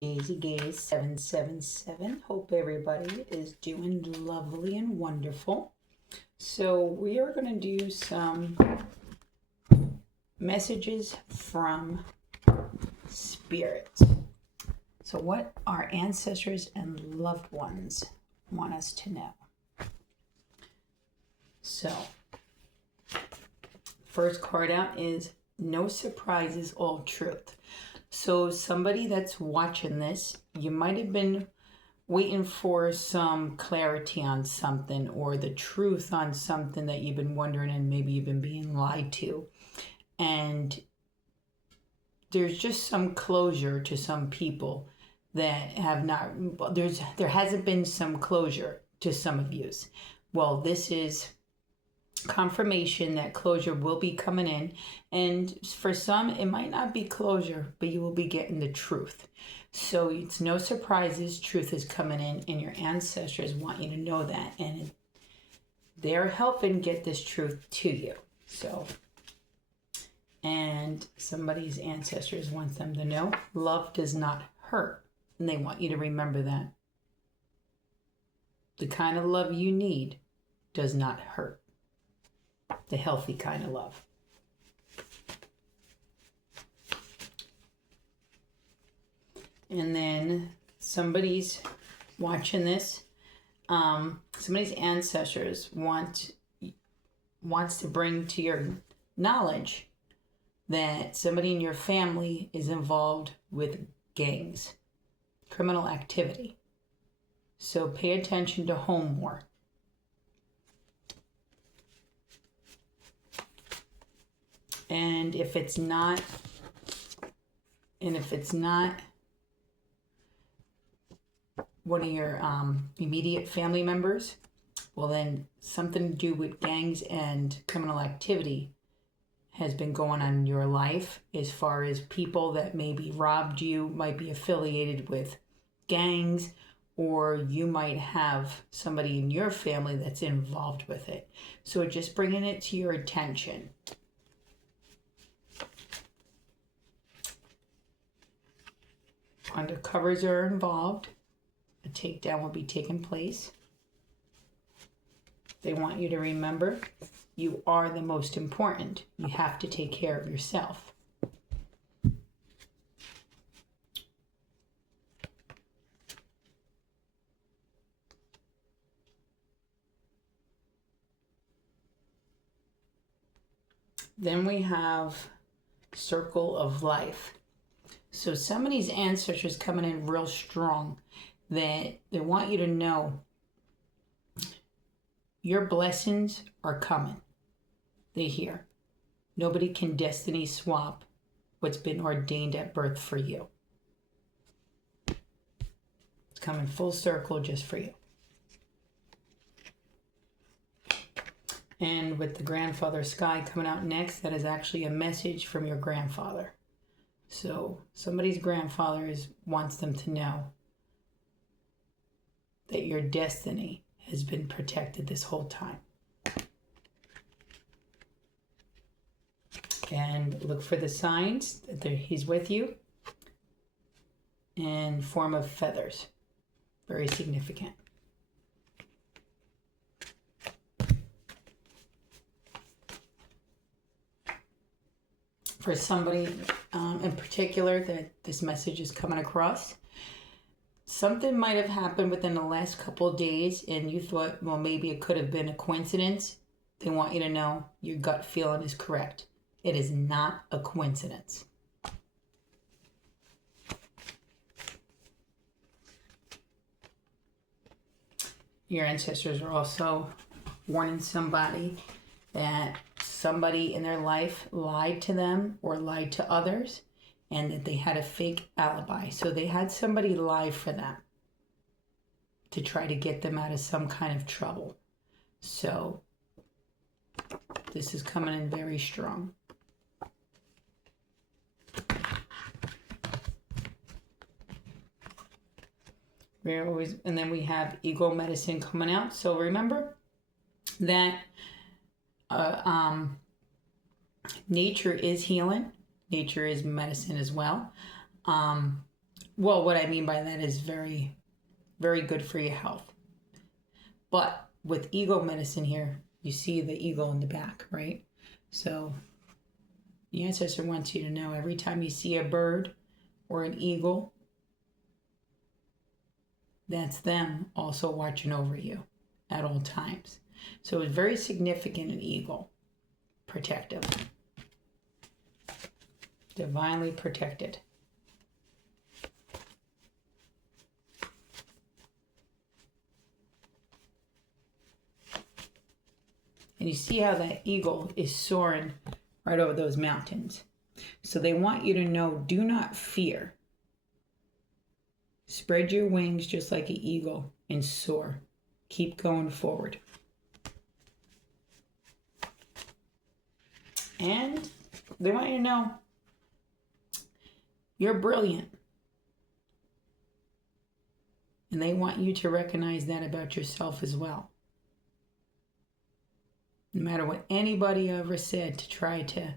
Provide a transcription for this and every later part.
Daisy Gaze 777. Hope everybody is doing lovely and wonderful. So we are going to do some messages from Spirit. So what our ancestors and loved ones want us to know. So first card out is No Surprises, All Truth. So somebody that's watching this, you might have been waiting for some clarity on something or the truth on something that you've been wondering and maybe you've been being lied to. And there's just some closure to some people that have not, there hasn't been some closure to some of yous. Well, this is confirmation that closure will be coming in, and for some it might not be closure, but you will be getting the truth. So it's no surprises, truth is coming in, and your ancestors want you to know that, and they're helping get this truth to you. So, and somebody's ancestors want them to know love does not hurt, and they want you to remember that the kind of love you need does not hurt. The healthy kind of love. And then somebody's watching this. Somebody's ancestors wants to bring to your knowledge that somebody in your family is involved with gangs, criminal activity. So pay attention to home more. And if it's not one of your immediate family members, well then something to do with gangs and criminal activity has been going on in your life, as far as people that maybe robbed you might be affiliated with gangs, or you might have somebody in your family that's involved with it. So just bringing it to your attention. Undercovers are involved. A takedown will be taking place. They want you to remember you are the most important. You have to take care of yourself. Then we have Circle of Life. So somebody's ancestors coming in real strong, that they want you to know your blessings are coming. They're here. Nobody can destiny swap what's been ordained at birth for you. It's coming full circle just for you. And with the grandfather sky coming out next, that is actually a message from your grandfather. So somebody's grandfather wants them to know that your destiny has been protected this whole time. And look for the signs that he's with you in form of feathers. Very significant. For somebody in particular that this message is coming across, something might have happened within the last couple of days and you thought, well, maybe it could have been a coincidence. They want you to know your gut feeling is correct. It is not a coincidence. Your ancestors are also warning somebody that somebody in their life lied to them or lied to others, and that they had a fake alibi. So they had somebody lie for them to try to get them out of some kind of trouble. So this is coming in very strong. And then we have ego medicine coming out. So remember that nature is healing. Nature is medicine as well. well, what I mean by that is very, very good for your health. But with eagle medicine here, you see the eagle in the back, right? So the ancestor wants you to know every time you see a bird or an eagle, that's them also watching over you at all times. So it's very significant, an eagle. Protective. Divinely protected. And you see how that eagle is soaring right over those mountains. So they want you to know, do not fear. Spread your wings just like an eagle and soar. Keep going forward. And they want you to know, you're brilliant. And they want you to recognize that about yourself as well. No matter what anybody ever said to try to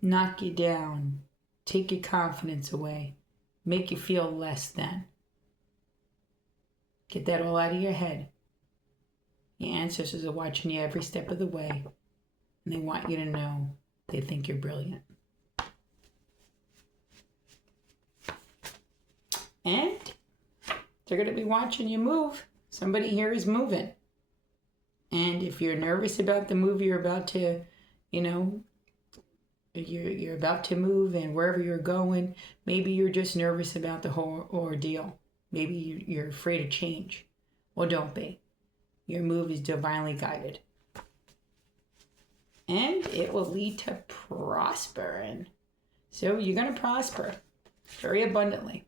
knock you down, take your confidence away, make you feel less than. Get that all out of your head. Your ancestors are watching you every step of the way, and they want you to know they think you're brilliant. And they're going to be watching you move. Somebody here is moving. And if you're nervous about the move you're about to, you're about to move and wherever you're going, maybe you're just nervous about the whole ordeal. Maybe you're afraid of change. Well, don't be. Your move is divinely guided. And it will lead to prospering. So you're going to prosper very abundantly.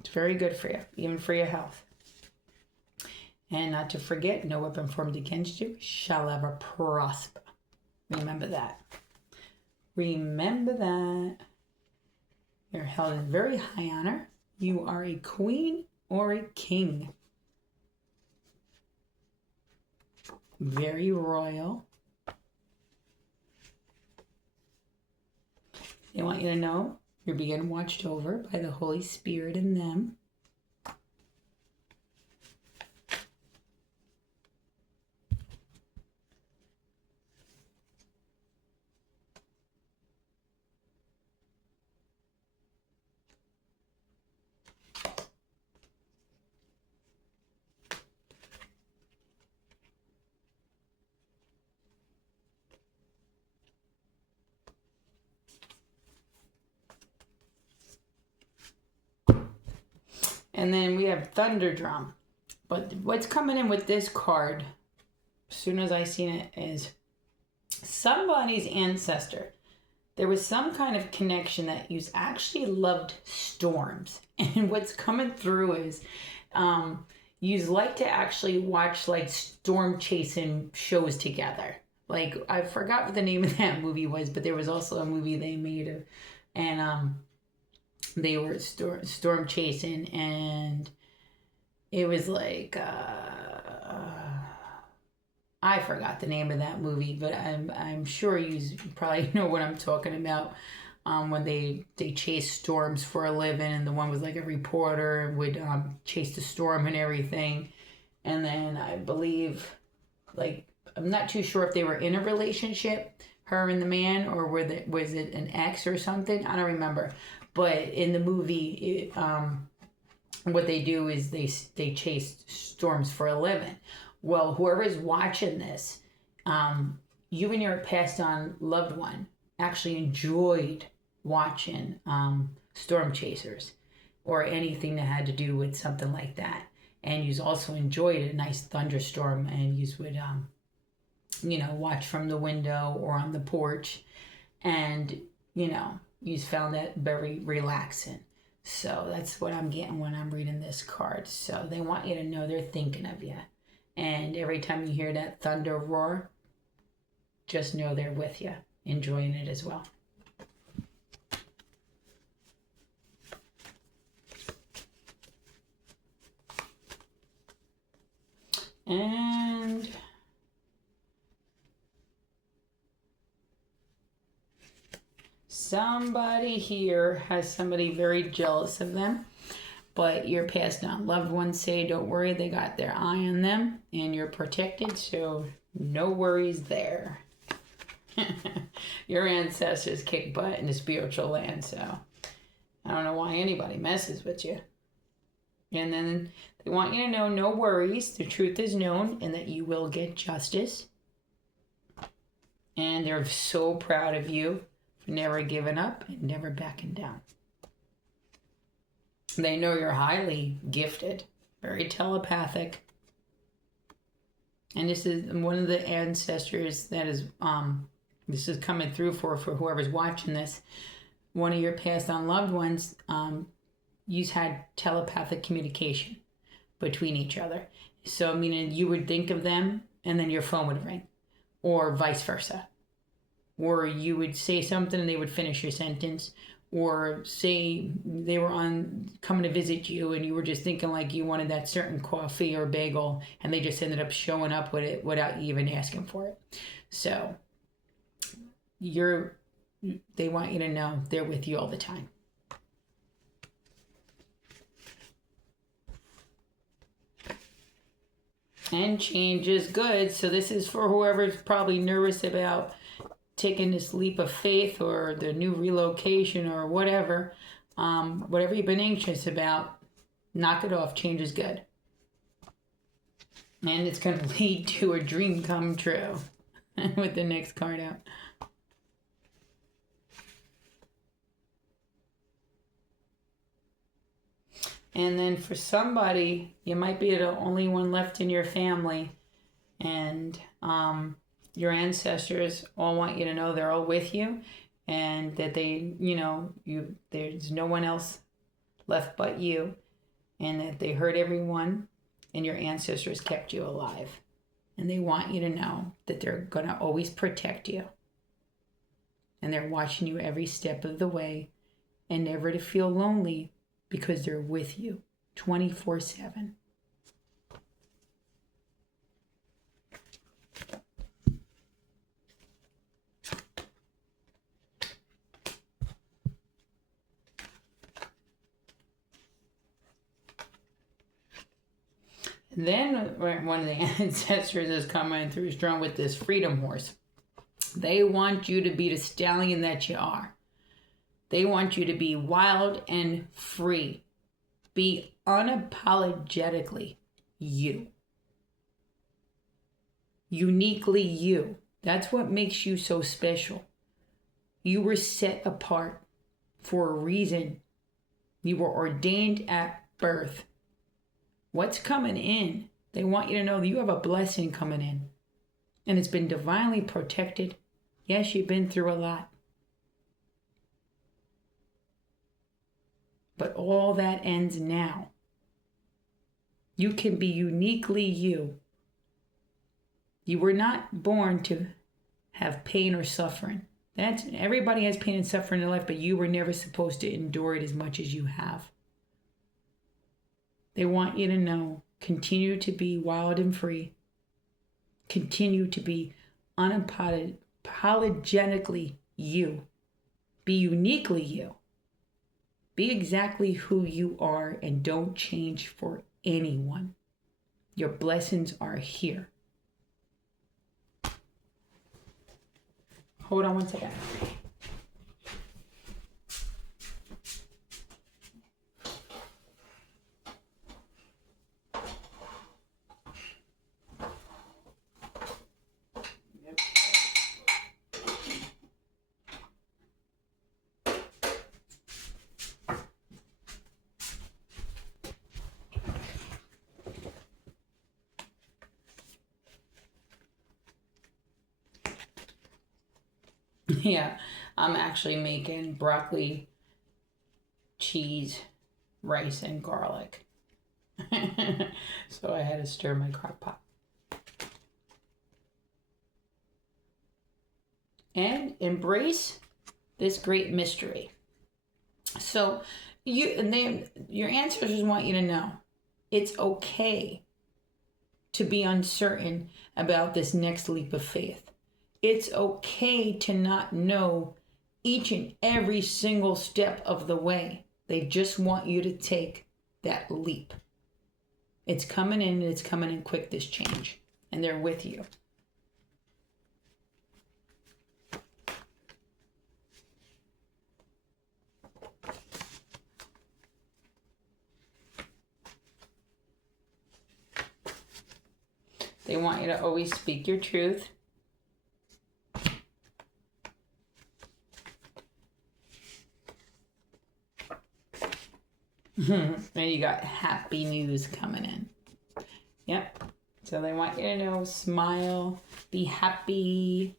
It's very good for you, even for your health. And not to forget, no weapon formed against you shall ever prosper. Remember that. Remember that. You're held in very high honor. You are a queen or a king. Very royal. They want you to know you're being watched over by the Holy Spirit in them. And then we have Thunder Drum. But what's coming in with this card, as soon as I seen it, is somebody's ancestor. There was some kind of connection that you actually loved storms. And what's coming through is you like to actually watch like storm chasing shows together. Like, I forgot what the name of that movie was, but there was also a movie they made and they were storm chasing, and it was like I forgot the name of that movie, but I'm sure you probably know what I'm talking about. When they chase storms for a living, and the one was like a reporter and would chase the storm and everything. And then I believe, like, I'm not too sure if they were in a relationship, her and the man, or was it an ex or something? I don't remember. But in the movie, what they do is they chase storms for a living. Well, whoever's watching this, you and your passed on loved one actually enjoyed watching storm chasers or anything that had to do with something like that. And you also enjoyed a nice thunderstorm, and you would, watch from the window or on the porch, and, you found that very relaxing. So that's what I'm getting when I'm reading this card. So they want you to know they're thinking of you. And every time you hear that thunder roar, just know they're with you, enjoying it as well. And somebody here has somebody very jealous of them, but your past on loved ones say, don't worry, they got their eye on them and you're protected, so no worries there. Your ancestors kick butt in the spiritual land, so I don't know why anybody messes with you. And then they want you to know, no worries, the truth is known and that you will get justice. And they're so proud of you for never giving up and never backing down. They know you're highly gifted, very telepathic. And this is one of the ancestors that is, this is coming through for whoever's watching this. One of your passed on loved ones, you've had telepathic communication between each other. So, meaning you would think of them and then your phone would ring, or vice versa. Or you would say something and they would finish your sentence. Or say they were coming to visit you and you were just thinking like you wanted that certain coffee or bagel and they just ended up showing up with it without you even asking for it. So they want you to know they're with you all the time. And change is good. So this is for whoever's probably nervous about taking this leap of faith or the new relocation or whatever. Whatever you've been anxious about, knock it off. Change is good. And it's going to lead to a dream come true with the next card out. And then for somebody, you might be the only one left in your family. And your ancestors all want you to know they're all with you. And that they, there's no one else left but you. And that they hurt everyone. And your ancestors kept you alive. And they want you to know that they're going to always protect you. And they're watching you every step of the way. And never to feel lonely. Because they're with you 24/7. And then one of the ancestors is coming through strong with this freedom horse. They want you to be the stallion that you are. They want you to be wild and free. Be unapologetically you. Uniquely you. That's what makes you so special. You were set apart for a reason. You were ordained at birth. What's coming in? They want you to know that you have a blessing coming in. And it's been divinely protected. Yes, you've been through a lot. But all that ends now. You can be uniquely you. You were not born to have pain or suffering. Everybody has pain and suffering in life, but you were never supposed to endure it as much as you have. They want you to know, continue to be wild and free. Continue to be unapologetically you. Be uniquely you. Be exactly who you are and don't change for anyone. Your blessings are here. Hold on one second. Yeah, I'm actually making broccoli, cheese, rice, and garlic. So I had to stir my crock pot. And embrace this great mystery. So your ancestors want you to know it's okay to be uncertain about this next leap of faith. It's okay to not know each and every single step of the way. They just want you to take that leap. It's coming in, and it's coming in quick, this change. And they're with you. They want you to always speak your truth. And you got happy news coming in. Yep. So they want you to know, smile, be happy,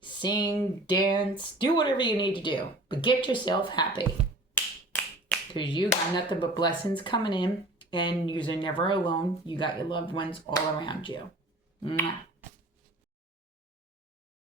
sing, dance, do whatever you need to do. But get yourself happy. Because you got nothing but blessings coming in. And you're never alone. You got your loved ones all around you. Mwah.